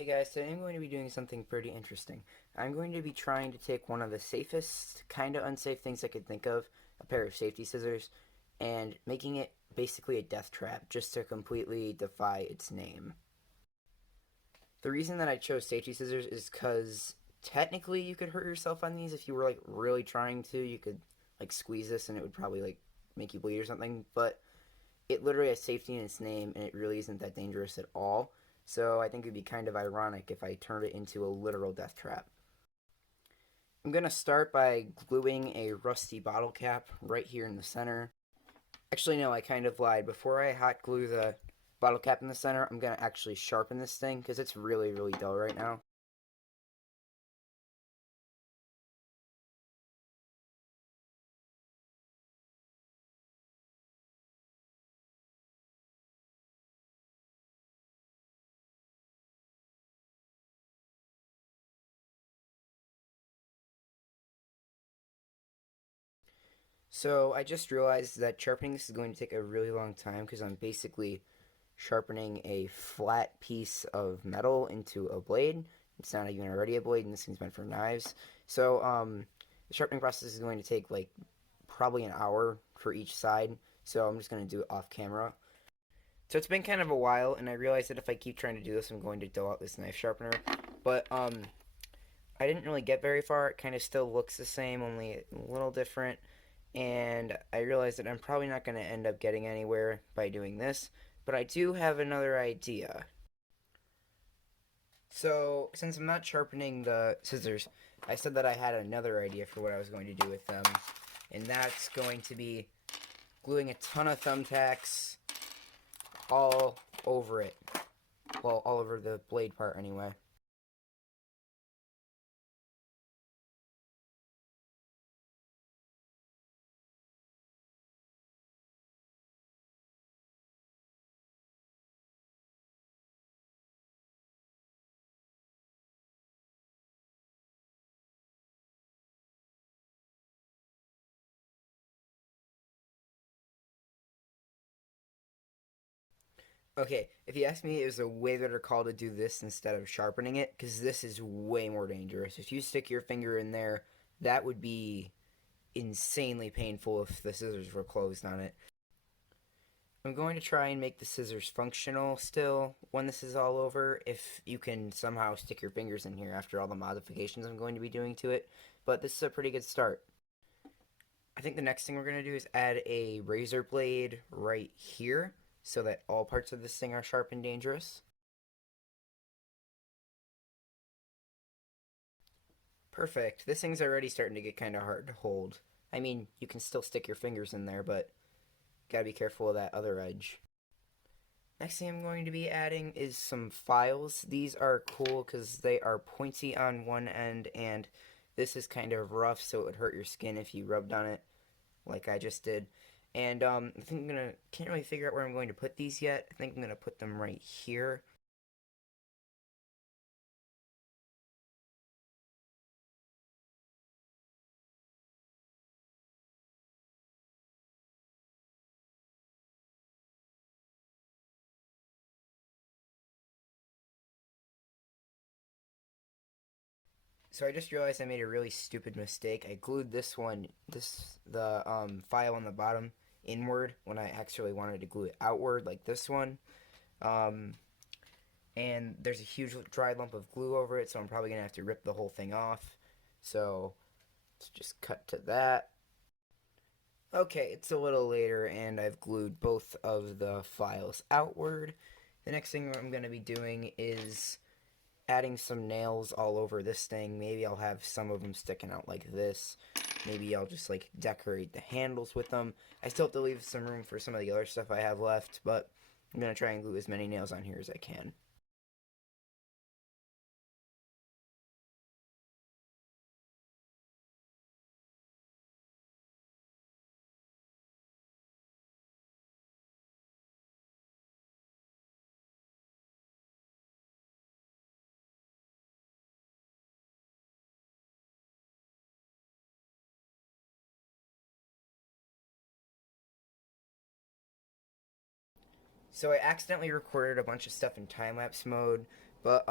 Hey guys, today I'm going to be doing something pretty interesting. I'm going to be trying to take one of the safest, kind of unsafe things I could think of, a pair of safety scissors, and making it basically a death trap just to completely defy its name. The reason that I chose safety scissors is because technically you could hurt yourself on these if you were like really trying to. You could like squeeze this and it would probably like make you bleed or something, but it literally has safety in its name and it really isn't that dangerous at all. So I think it'd be kind of ironic if I turned it into a literal death trap. I'm going to start by gluing a rusty bottle cap right here in the center. Actually, no, I kind of lied. Before I hot glue the bottle cap in the center, I'm going to actually sharpen this thing because it's really, really dull right now. So I just realized that sharpening this is going to take a really long time because I'm basically sharpening a flat piece of metal into a blade. It's not even already a blade, and this thing's meant for knives. So the sharpening process is going to take like probably an hour for each side. So I'm just going to do it off camera. So it's been kind of a while, and I realized that if I keep trying to do this, I'm going to dull out this knife sharpener. But I didn't really get very far. It kind of still looks the same, only a little different. And I realized that I'm probably not going to end up getting anywhere by doing this. But I do have another idea. So, since I'm not sharpening the scissors, I said that I had another idea for what I was going to do with them. And that's going to be gluing a ton of thumbtacks all over it. Well, all over the blade part anyway. Okay, if you ask me, it was a way better call to do this instead of sharpening it, because this is way more dangerous. If you stick your finger in there, that would be insanely painful if the scissors were closed on it. I'm going to try and make the scissors functional still when this is all over, if you can somehow stick your fingers in here after all the modifications I'm going to be doing to it, but this is a pretty good start. I think the next thing we're going to do is add a razor blade right here so that all parts of this thing are sharp and dangerous. Perfect. This thing's already starting to get kind of hard to hold. I mean, you can still stick your fingers in there, but gotta be careful of that other edge. Next thing I'm going to be adding is some files. These are cool because they are pointy on one end, and this is kind of rough, so it would hurt your skin if you rubbed on it like I just did. And I think can't really figure out where I'm going to put these yet. I think I'm gonna put them right here. So I just realized I made a really stupid mistake. I glued the file on the bottom inward when I actually wanted to glue it outward like this one. Um, and there's a huge dry lump of glue over it, so I'm probably gonna have to rip the whole thing off. So let's just cut to that. Okay, it's a little later, and I've glued both of the files outward. The next thing I'm gonna be doing is adding some nails all over this thing. Maybe I'll have some of them sticking out like this. Maybe I'll just like decorate the handles with them. I still have to leave some room for some of the other stuff I have left, but I'm gonna try and glue as many nails on here as I can. So I accidentally recorded a bunch of stuff in time-lapse mode, But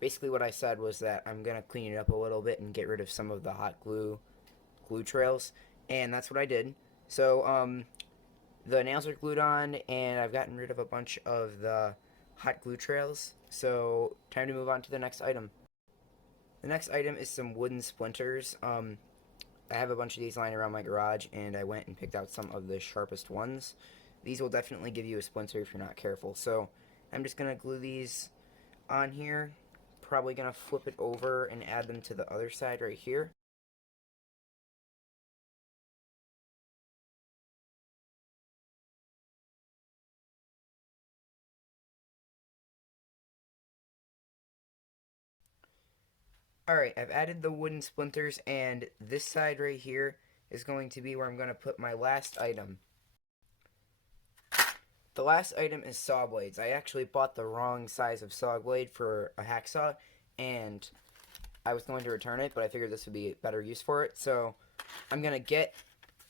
basically what I said was that I'm gonna clean it up a little bit and get rid of some of the hot glue trails, and that's what I did. So the nails are glued on, and I've gotten rid of a bunch of the hot glue trails. So time to move on to the next item. The next item is some wooden splinters. I have a bunch of these lying around my garage, and I went and picked out some of the sharpest ones. These will definitely give you a splinter if you're not careful. So I'm just gonna glue these on here. Probably gonna flip it over and add them to the other side right here. Alright, I've added the wooden splinters, and this side right here is going to be where I'm going to put my last item. The last item is saw blades. I actually bought the wrong size of saw blade for a hacksaw, and I was going to return it, but I figured this would be a better use for it. So I'm going to get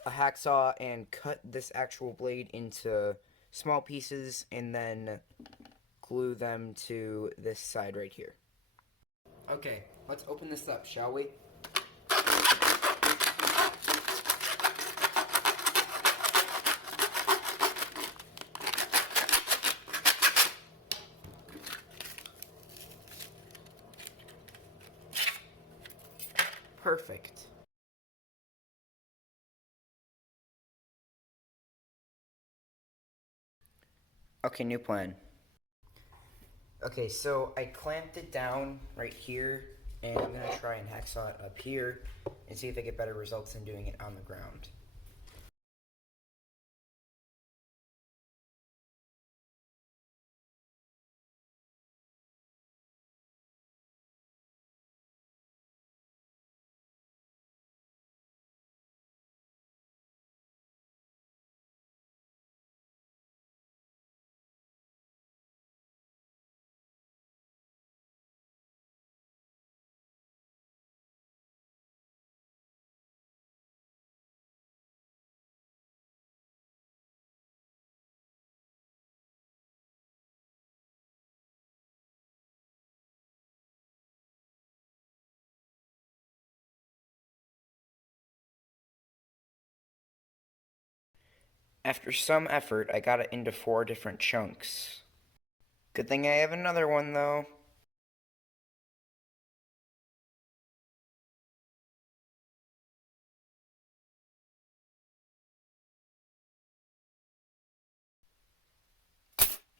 a hacksaw and cut this actual blade into small pieces and then glue them to this side right here. Okay, let's open this up, shall we? Perfect. Okay, new plan. Okay, so I clamped it down right here, and I'm going to try and hacksaw it up here and see if I get better results than doing it on the ground. After some effort, I got it into 4 different chunks. Good thing I have another one, though.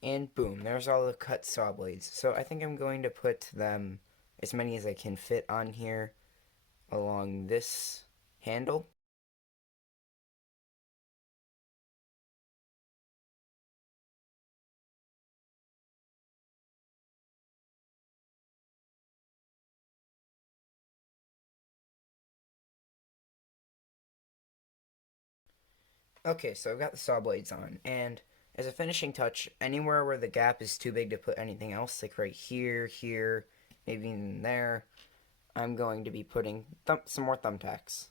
And boom, there's all the cut saw blades. So I think I'm going to put them, as many as I can fit on here, along this handle. Okay, so I've got the saw blades on, and as a finishing touch, anywhere where the gap is too big to put anything else, like right here, here, maybe even there, I'm going to be putting some more thumbtacks.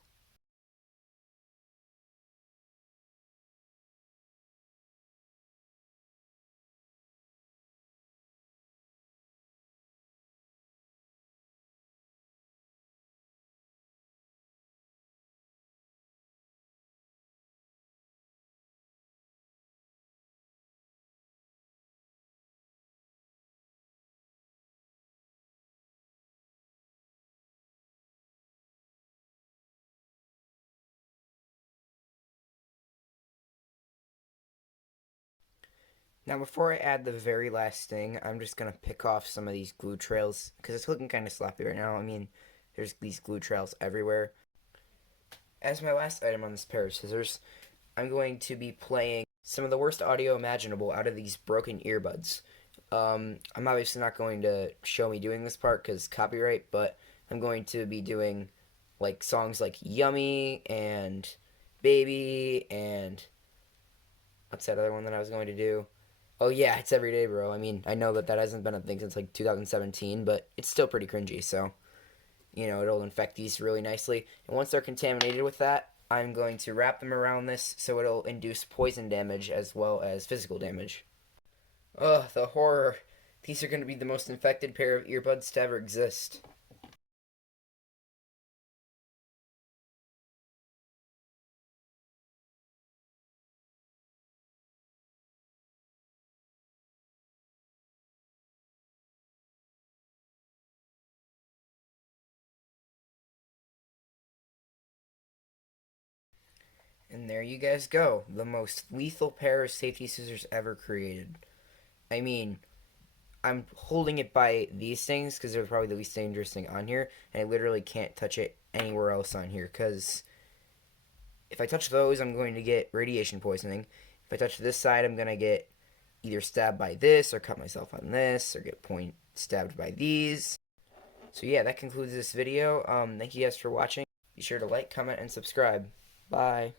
Now before I add the very last thing, I'm just going to pick off some of these glue trails, because it's looking kind of sloppy right now. I mean, there's these glue trails everywhere. As my last item on this pair of scissors, I'm going to be playing some of the worst audio imaginable out of these broken earbuds. I'm obviously not going to show me doing this part because copyright, but I'm going to be doing like songs like Yummy and Baby and what's that other one that I was going to do? Oh yeah, it's Everyday Bro. I mean, I know that that hasn't been a thing since like 2017, but it's still pretty cringy, so it'll infect these really nicely. And once they're contaminated with that, I'm going to wrap them around this so it'll induce poison damage as well as physical damage. Ugh, the horror. These are going to be the most infected pair of earbuds to ever exist. And there you guys go. The most lethal pair of safety scissors ever created. I mean, I'm holding it by these things because they're probably the least dangerous thing on here, and I literally can't touch it anywhere else on here because if I touch those, I'm going to get radiation poisoning. If I touch this side, I'm going to get either stabbed by this or cut myself on this or get stabbed by these. So yeah, that concludes this video. Thank you guys for watching. Be sure to like, comment, and subscribe. Bye.